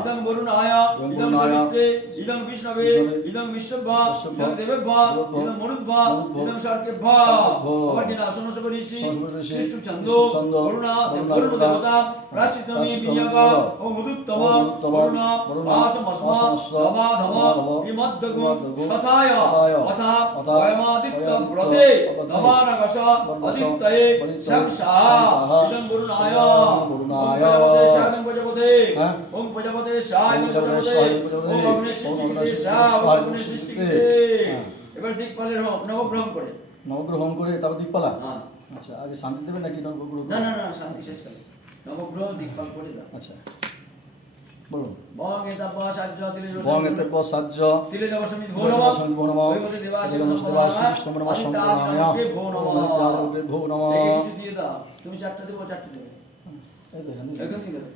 ইদং বরুণায় ইদং সবিত্রে ইদং বিষ্ণবে ইদং বিশ্বভা ইদং দেবেভ্যা ইদং মরুদ্ভা ইদং শার্কেভ্যা আবার কিনা সমস্ত ঋষি সৃষ্টি ছন্দ বরুণা বরুণ দেবতা প্রাচিতমি বিয়াগা ও মুদুত্তম বরুণা পাশমস্মা ধমা ধমা বিমদ্দগুণ শতায় অথা বয়মাদিত্য ব্রতে ধমানগশ অদিত্যয়ে সংসা ইদং বরুণায় প্রজাপতে ওম প্রজাপতে সায় ওম অগ্নি সৃষ্টিকে এবার দিকপালের নবগ্রহণ করে তারপর দিকপালা। হ্যাঁ আচ্ছা, আগে শান্তি দেবেন নাকি নবগ্রহ? না না না শান্তি শেষ করে নবগ্রহ দিকপাল করে দাও। আচ্ছা বলুন। বং এতাব্বা সাজ্য তিলে বং এতেব্য সাজ্য তিলে নবসমি ভো তিলে নমঃ নমঃ ভো নমঃ ওইমতে দেবাসি দেবাসি বিষ্ণু নমঃ শঙ্করায় ভো নমঃ ভো নমঃ। এই কিছু দিয়ে দাও, তুমি চারটা দেবো চারটে দেবে এই তো এখানে এখান থেকে দেবে।